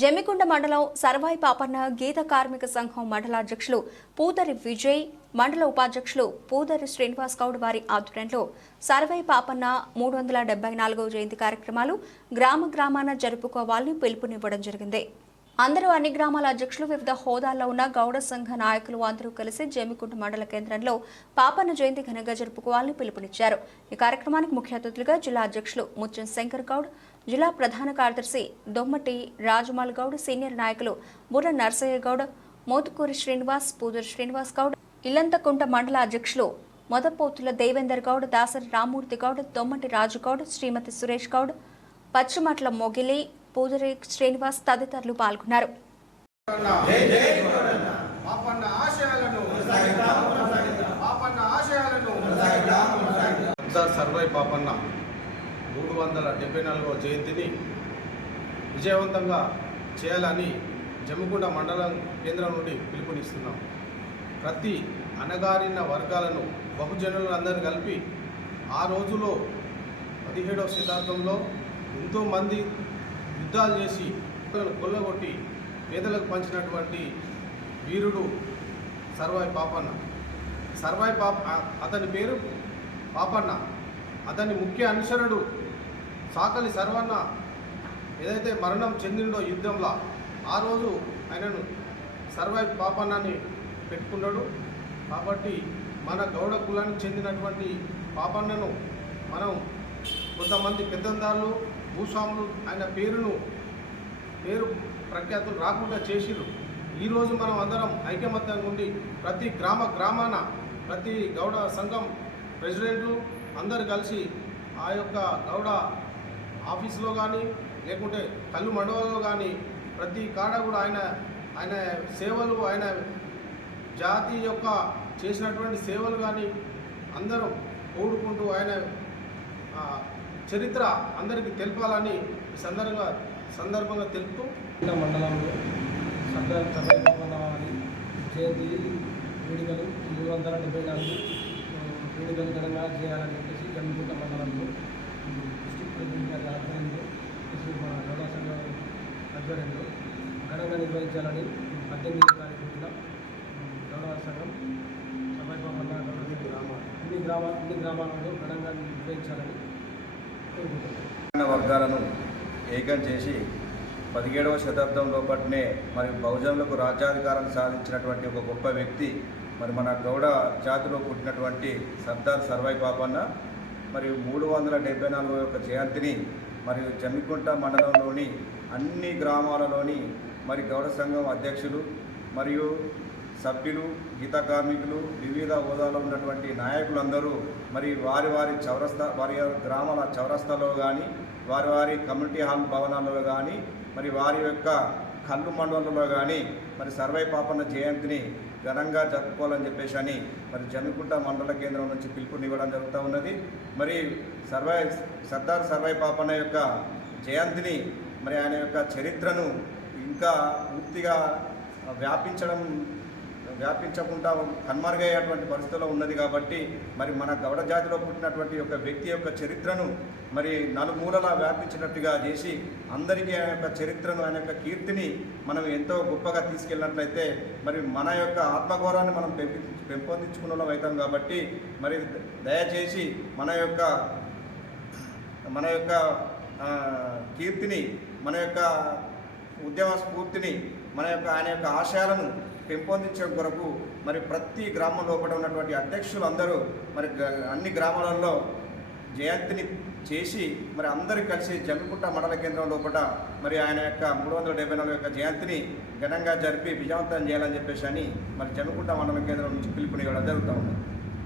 జమ్మికుండ మండలం సర్వాయి పాపన్న గీత కార్మిక సంఘం మండలాధ్యక్షులు పూదరి విజయ్ మండల ఉపాధ్యక్షులు పూదరి శ్రీనివాస్ గౌడ్ వారి ఆధ్వర్యంలో సర్వాయి పాపన్న మూడు వందల డెబ్బై నాలుగవ జయంతి కార్యక్రమాలు గ్రామ గ్రామాన జరుపుకోవాలని పిలుపునివ్వడం జరిగింది. అందరూ అన్ని గ్రామాల అధ్యక్షులు వివిధ హోదాల్లో ఉన్న గౌడ సంఘ నాయకులు అందరూ కలిసి జమ్మికుంట మండల కేంద్రంలో పాపన్న జయంతి ఘనంగా జరుపుకోవాలని పిలుపునిచ్చారు. ఈ కార్యక్రమానికి ముఖ్య అతిథులుగా జిల్లా అధ్యక్షులు ముచ్చన్ శంకర్ గౌడ్ జిల్లా ప్రధాన కార్యదర్శి దొమ్మటి రాజమాల్ గౌడ్ సీనియర్ నాయకులు బుర్ర నర్సయ్య గౌడ్ మోతుకూరి శ్రీనివాస్ పూదూరు శ్రీనివాస్ గౌడ్ ఇల్లంతకుంట మండల అధ్యక్షులు మొదపోతుల దేవేందర్ గౌడ్ దాసరి రామూర్తి గౌడ్ దొమ్మటి రాజు గౌడ్ శ్రీమతి సురేష్ గౌడ్ పచ్చిమట్ల మొగిలి పూదరి శ్రీనివాస్ తదితరులు పాల్గొన్నారు. సర్వై పాపన్న. మూడు వందల డెబ్బై నాలుగవ జయంతిని విజయవంతంగా చేయాలని జమ్మికుంట మండలం కేంద్రం నుండి పిలుపునిస్తున్నాం. ప్రతి అణగారిన వర్గాలను బహుజనులందరూ కలిపి ఆ రోజులో పదిహేడవ శతాబ్దంలో ఎంతోమంది యుద్ధాలు చేసి కుక్కలను కొల్లగొట్టి పేదలకు పంచినటువంటి వీరుడు సర్వాయి పాపన్న. సర్వాయి పాప అతని పేరు పాపన్న. అతని ముఖ్య అనుసరుడు సాకలి సర్వన్న ఏదైతే మరణం చెందిండో యుద్ధంలో ఆ రోజు ఆయనను సర్వైవ్ పాపన్నని పెట్టుకున్నాడు. కాబట్టి మన గౌడ కులానికి చెందినటువంటి పాపన్నను మనం కొంతమంది పెద్దందారులు భూస్వాములు ఆయన పేరును పేరు ప్రఖ్యాతులు రాకుండా చేసిరు ఈరోజు మనం అందరం ఐకమత్యంగా ఉండి ప్రతి గ్రామ గ్రామాన ప్రతి గౌడ సంఘం ప్రెసిడెంట్లు అందరు కలిసి ఆ యొక్క గౌడ ఆఫీసులో కానీ లేకుంటే కళ్ళు మండలంలో కానీ ప్రతి కాడ కూడా ఆయన ఆయన సేవలు ఆయన జాతి యొక్క చేసినటువంటి సేవలు కానీ అందరూ కూడుకుంటూ ఆయన ఆ, చరిత్ర అందరికీ తెలపాలని సందర్భంగా సందర్భంగా తెలుపుతూ మండలంలో సర్దార్ సర్వై జయంతి వేడుకలు మూడు వందల డెబ్బై నాలుగు ఘనంగా చేయాలని చెప్పేసి జమ్మికుంట మండలంలో ఉమ్, డిస్ట్రిక్ట్ ప్రెసిడెంట్ గారి ఆధ్వర్యంలో వచ్చేసి మా గౌడ సంఘం ఆధ్వర్యంలో ఘనంగా నిర్వహించాలని పద్దెనిమిది తారీఖున గౌడ సంఘం గౌడ అన్ని గ్రామ అన్ని గ్రామాలలో ఘనంగా నిర్వహించాలని కోరుకుంటున్నాను వర్గాలను ఏకం చేసి పదిహేడవ శతాబ్దం లోపట్నే మరి బహుజనులకు రాజ్యాధికారం సాధించినటువంటి ఒక గొప్ప వ్యక్తి మరి మన గౌడ జాతిలో పుట్టినటువంటి సర్దార్ సర్వై పాపన్న మరియు మూడు వందల డెబ్బై నాలుగు యొక్క జయంతిని మరియు జమ్మికుంట మండలంలోని అన్ని గ్రామాలలోని మరి గౌడ సంఘం అధ్యక్షులు మరియు సభ్యులు గీత కార్మికులు వివిధ హోదాలో ఉన్నటువంటి నాయకులందరూ మరి వారి వారి చౌరస్తా వారి గ్రామాల చౌరస్తాలో కానీ వారి వారి కమ్యూనిటీ హాల్ భవనాలలో కానీ మరి వారి యొక్క కళ్ళు మండలంలో కానీ మరి సర్వై పాపన్న జయంతిని ఘనంగా జరుపుకోవాలని చెప్పేసి అని మరి జనకుంట మండల కేంద్రం నుంచి పిలుపునివ్వడం జరుగుతూ ఉన్నది. మరి సర్వై సర్దార్ సర్వై పాపన్న యొక్క జయంతిని మరి ఆయన యొక్క చరిత్రను ఇంకా పూర్తిగా వ్యాపించడం వ్యాపించకుండా కన్మరుగయ్యేటువంటి పరిస్థితిలో ఉన్నది కాబట్టి మరి మన గౌడ జాతిలో పుట్టినటువంటి యొక్క వ్యక్తి యొక్క చరిత్రను మరి నలుమూలలా వ్యాపించినట్టుగా చేసి అందరికీ ఆయన యొక్క చరిత్రను ఆయన యొక్క కీర్తిని మనం ఎంతో గొప్పగా తీసుకెళ్ళినట్లయితే మరి మన యొక్క ఆత్మగౌరవాన్ని మనం పెంపి పెంపొందించుకున్న అవుతాం కాబట్టి మరి దయచేసి మన యొక్క మన యొక్క కీర్తిని మన యొక్క ఉద్యమ స్ఫూర్తిని మన యొక్క ఆయన యొక్క ఆశయాలను పెంపొందించే కొరకు మరి ప్రతి గ్రామం లోపల ఉన్నటువంటి అధ్యక్షులందరూ మరి అన్ని గ్రామాలలో జయంతిని చేసి మరి అందరూ కలిసి జమ్మికుంట మండల కేంద్రం లోపల మరి ఆయన యొక్క మూడు వందల డెబ్బై నాలుగు యొక్క జయంతిని ఘనంగా జరిపి విజయవంతం చేయాలని చెప్పేసి అని మరి జమ్మికుంట మండల కేంద్రం నుంచి పిలుపునివ్వడం జరుగుతూ ఉంది.